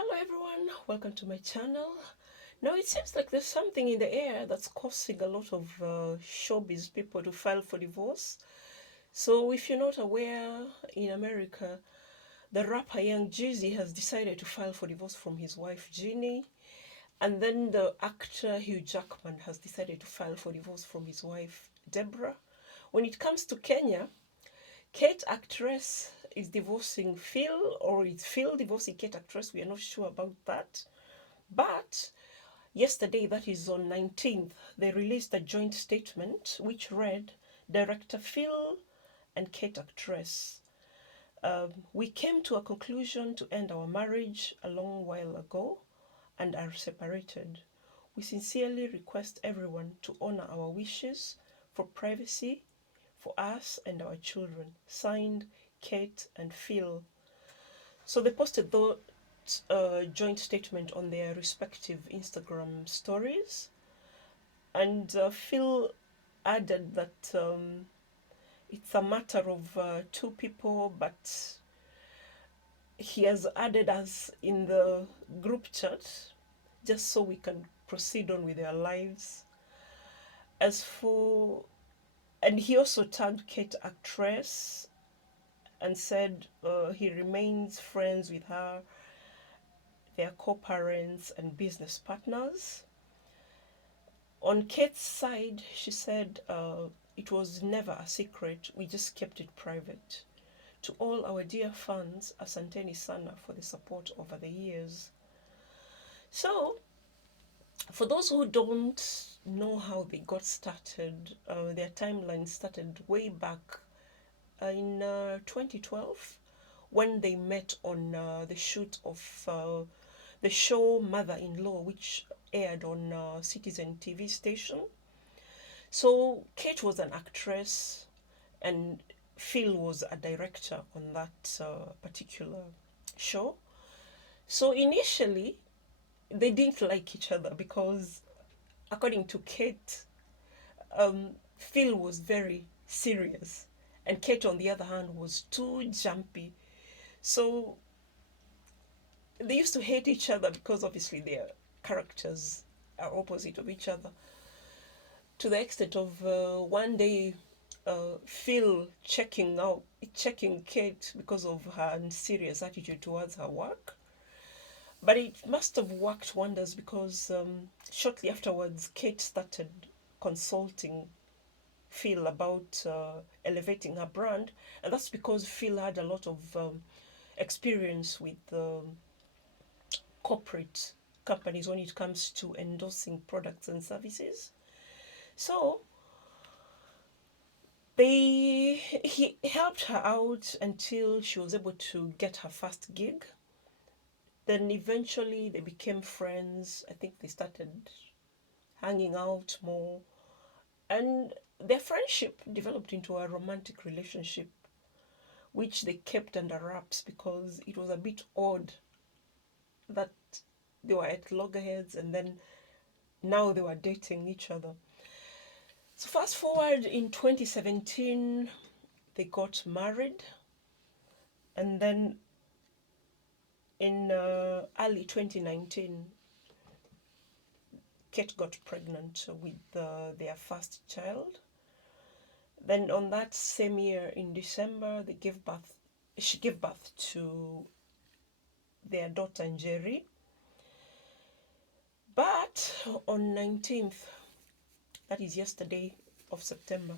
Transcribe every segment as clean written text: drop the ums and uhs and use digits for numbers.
Hello everyone, welcome to my channel. Now it seems like there's something in the air that's causing a lot of showbiz people to file for divorce. So if you're not aware, in America, the rapper Young Jeezy has decided to file for divorce from his wife Jeannie. And then the actor Hugh Jackman has decided to file for divorce from his wife Deborah. When it comes to Kenya, Kate actress is divorcing Phil, or is Phil divorcing Kate actress? We are not sure about that. But yesterday, that is on 19th, they released a joint statement which read, Director Phil and Kate actress. We came to a conclusion to end our marriage a long while ago and are separated. We sincerely request everyone to honor our wishes for privacy for us and our children. Signed, Kate and Phil. So they posted the joint statement on their respective Instagram stories. And Phil added that it's a matter of two people, but he has added us in the group chat just so we can proceed on with our lives. As for, and he also tagged Kate actress and said he remains friends with her, their co-parents and business partners. On Kate's side, she said it was never a secret, we just kept it private. To all our dear fans, asanteni sana for the support over the years. So, for those who don't know how they got started, their timeline started way back in 2012 when they met on the shoot of the show Mother-in-Law, which aired on Citizen TV station. So Kate was an actress and Phil was a director on that particular show. So initially, they didn't like each other because, according to Kate, Phil was very serious, and Kate, on the other hand, was too jumpy. So they used to hate each other because obviously their characters are opposite of each other. To the extent of one day, Phil checking Kate because of her unserious attitude towards her work. But it must have worked wonders because shortly afterwards, Kate started consulting Phil about elevating her brand, and that's because Phil had a lot of experience with corporate companies when it comes to endorsing products and services. So he helped her out until she was able to get her first gig. Then eventually they became friends. I think they started hanging out more, and their friendship developed into a romantic relationship, which they kept under wraps because it was a bit odd that they were at loggerheads and then now they were dating each other. So fast forward in 2017, they got married, and then in early 2019, Kate got pregnant with their first child. Then on that same year in December, she gave birth to their daughter Njeri. But on 19th, that is yesterday of September,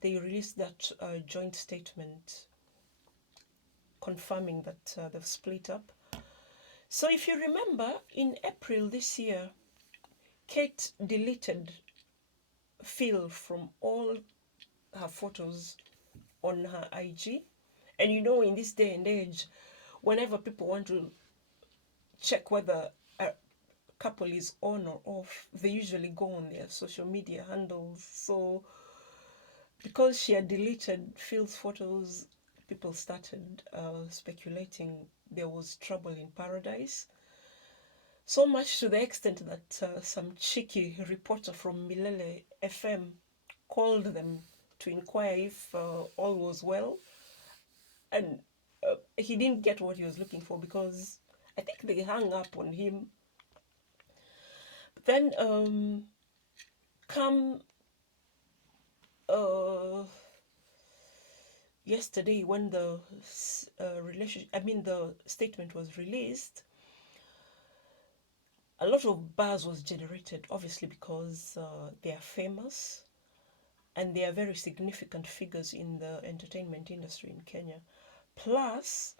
they released that joint statement confirming that they've split up. So if you remember, in April this year, Kate deleted Phil from all her photos on her IG. And you know, in this day and age, whenever people want to check whether a couple is on or off, they usually go on their social media handles. So because she had deleted Phil's photos, people started speculating there was trouble in paradise. So much to the extent that some cheeky reporter from Milele FM called them to inquire if all was well. And he didn't get what he was looking for because I think they hung up on him. But then come yesterday when the the statement was released, a lot of buzz was generated, obviously because they are famous and they are very significant figures in the entertainment industry in Kenya. Plus,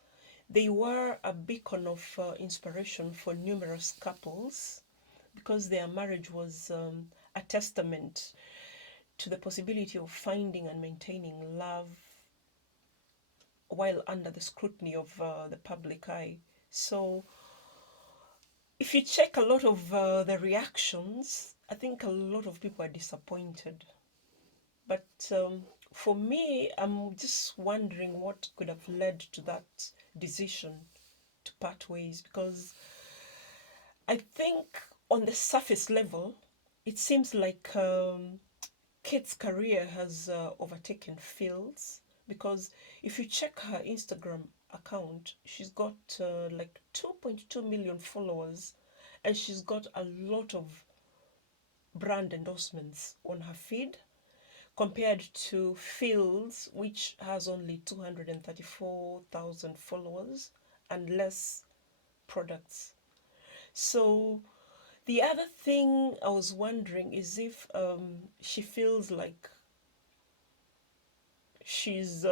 they were a beacon of inspiration for numerous couples because their marriage was a testament to the possibility of finding and maintaining love while under the scrutiny of the public eye. So, if you check a lot of the reactions, I think a lot of people are disappointed. But for me, I'm just wondering what could have led to that decision to part ways, because I think on the surface level, it seems like Kate's career has overtaken Phil's, because if you check her Instagram account, she's got like 2.2 million followers and she's got a lot of brand endorsements on her feed compared to Phil's, which has only 234,000 followers and less products. So the other thing I was wondering is if she feels like she's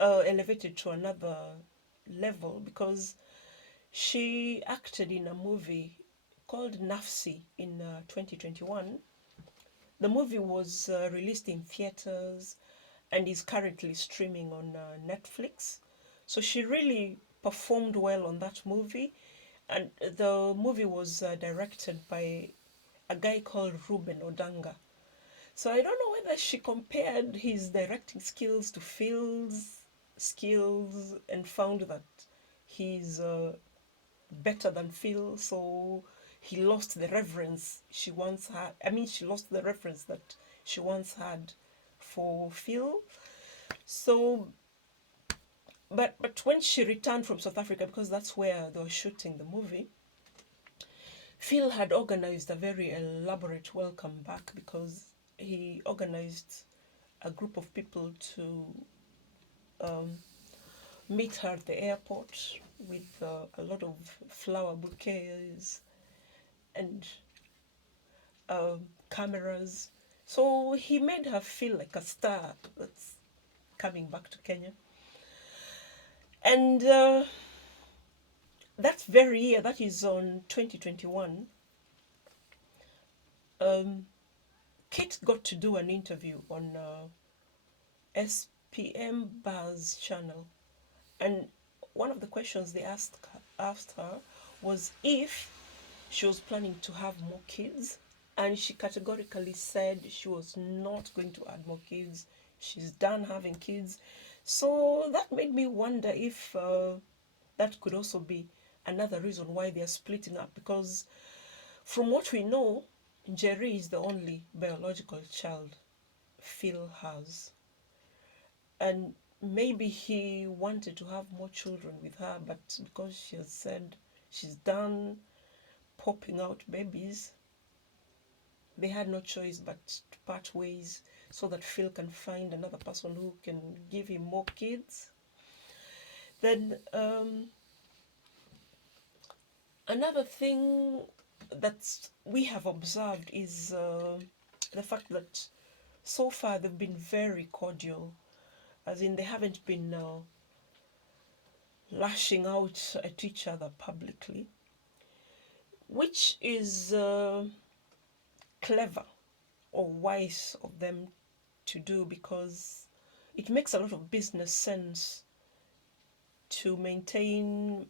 elevated to another level, because she acted in a movie called Nafsi in 2021. The movie was released in theaters and is currently streaming on Netflix. So she really performed well on that movie. And the movie was directed by a guy called Ruben Odanga. So I don't know whether she compared his directing skills to Phil's skills and found that he's better than Phil. So he lost the reverence she once had. I mean, she lost the reference that she once had for Phil. So, but when she returned from South Africa, because that's where they were shooting the movie, Phil had organized a very elaborate welcome back, because he organized a group of people to um, meet her at the airport with a lot of flower bouquets and cameras. So he made her feel like a star that's coming back to Kenya. And that very year, that is on 2021, Kate got to do an interview on SPM Buzz channel. And one of the questions they asked her was if she was planning to have more kids. And she categorically said she was not going to add more kids. She's done having kids. So that made me wonder if that could also be another reason why they're splitting up. Because from what we know, Jerry is the only biological child Phil has. And maybe he wanted to have more children with her, but because she has said she's done popping out babies, they had no choice but to part ways so that Phil can find another person who can give him more kids. Then another thing that we have observed is the fact that so far they've been very cordial, as in they haven't been lashing out at each other publicly, which is clever or wise of them to do, because it makes a lot of business sense to maintain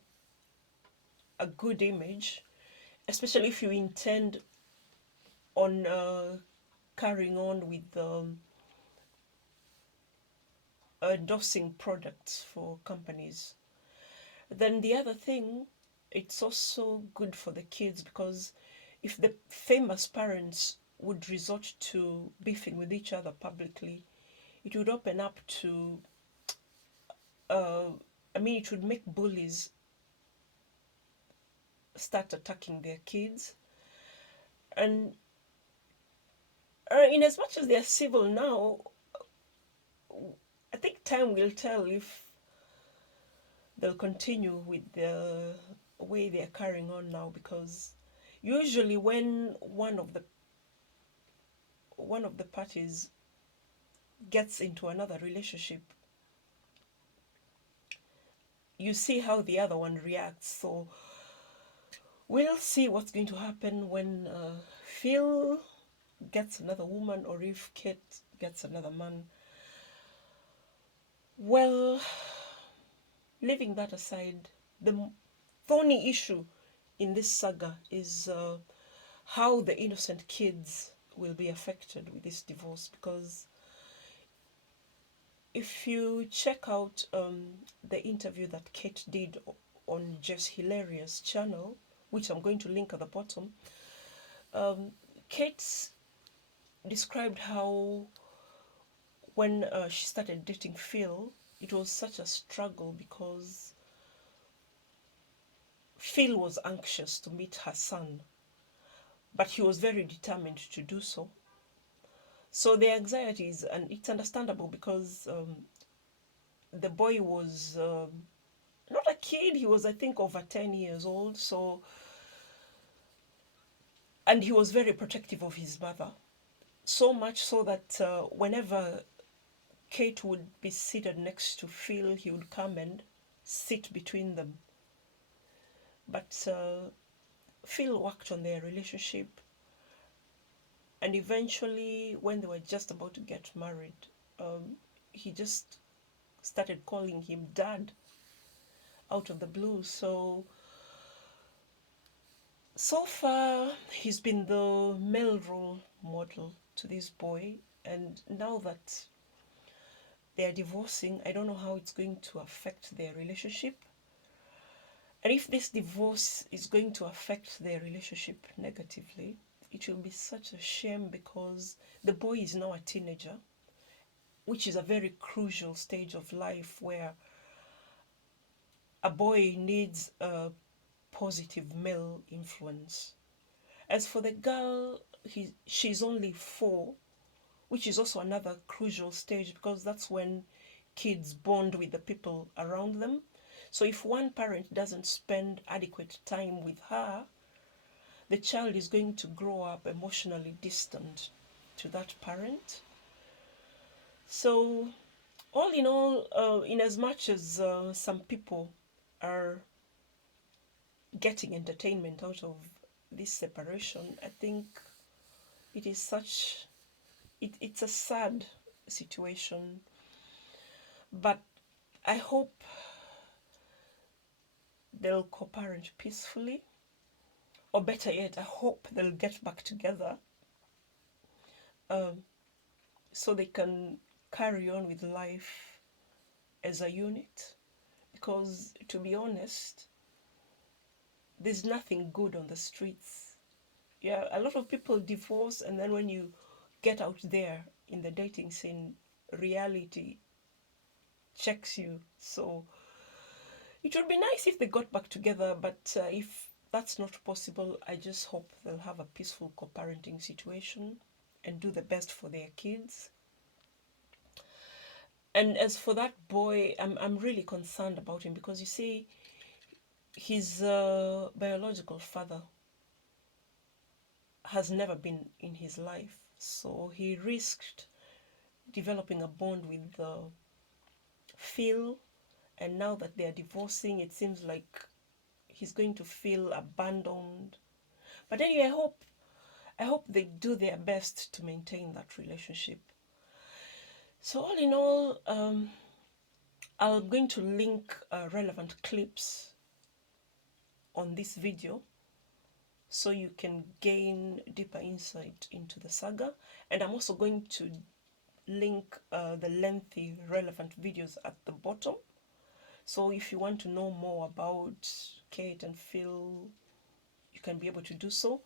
a good image, especially if you intend on carrying on with endorsing products for companies. Then the other thing, it's also good for the kids, because if the famous parents would resort to beefing with each other publicly, it would open up to I mean, it would make bullies start attacking their kids. And in as much as they're civil now, I think time will tell if they'll continue with the way they're carrying on now, because usually when one of the parties gets into another relationship, you see how the other one reacts. So we'll see what's going to happen when Phil gets another woman, or if Kate gets another man. Well, leaving that aside, the thorny issue in this saga is how the innocent kids will be affected with this divorce. Because if you check out the interview that Kate did on Jess Hilarious channel, which I'm going to link at the bottom, Kate described how when she started dating Phil, it was such a struggle because Phil was anxious to meet her son, but he was very determined to do so. So the anxieties, and it's understandable because the boy was not a kid, he was, I think, over 10 years old. So, and he was very protective of his mother. So much so that whenever Kate would be seated next to Phil, he would come and sit between them. But Phil worked on their relationship, and eventually, when they were just about to get married, he just started calling him dad out of the blue. So far, he's been the male role model to this boy, and now that they are divorcing, I don't know how it's going to affect their relationship. And if this divorce is going to affect their relationship negatively, it will be such a shame, because the boy is now a teenager, which is a very crucial stage of life where a boy needs a positive male influence. As for the girl, she's only 4, which is also another crucial stage, because that's when kids bond with the people around them. So if one parent doesn't spend adequate time with her, the child is going to grow up emotionally distant to that parent. So, all in all, in as much as some people are getting entertainment out of this separation, I think it is it's a sad situation. But I hope they'll co-parent peacefully, or better yet, I hope they'll get back together um, so they can carry on with life as a unit. Because, to be honest, there's nothing good on the streets. Yeah, a lot of people divorce, and then when you get out there in the dating scene, reality checks you. So it would be nice if they got back together, but if that's not possible, I just hope they'll have a peaceful co-parenting situation and do the best for their kids. And as for that boy, I'm really concerned about him, because you see, his biological father has never been in his life, so he risked developing a bond with Phil, and now that they are divorcing, it seems like he's going to feel abandoned. But anyway, I hope they do their best to maintain that relationship. So all in all, I'm going to link relevant clips on this video so you can gain deeper insight into the saga. And I'm also going to link the lengthy relevant videos at the bottom. So if you want to know more about Kate and Phil, you can be able to do so.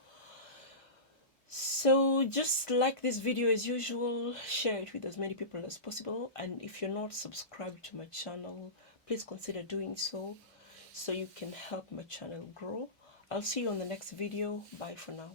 So just like this video as usual, share it with as many people as possible. And if you're not subscribed to my channel, please please consider doing so you can help my channel grow. I'll see you on the next video. Bye for now.